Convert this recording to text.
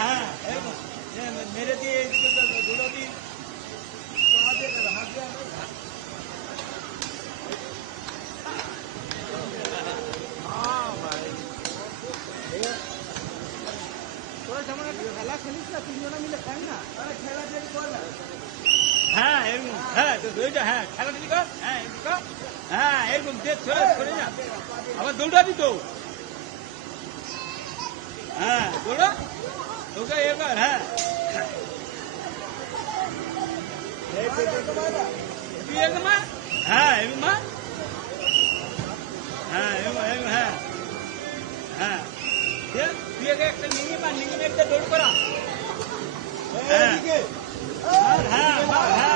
হ্যাঁ মেরে দিয়ে দুটো দিন খেলা খেলিস না তিনজনে মিলে খেল না খেলা খেলি কর না হ্যাঁ এরকম হ্যাঁ হ্যাঁ খেলা খেলি কর হ্যাঁ এরকম কর হ্যাঁ এরকম দেখ সরে যা আবার দৌড়াবি তো হ্যাঁ দৌড়া দৌড়া এবার হ্যাঁ তুই এরকম হ্যাঁ এরকম হ্যাঁ এরকম হ্যাঁ হ্যাঁ তুই একটা নিয়ে একটা দৌড় করা হ্যাঁ হ্যাঁ হ্যাঁ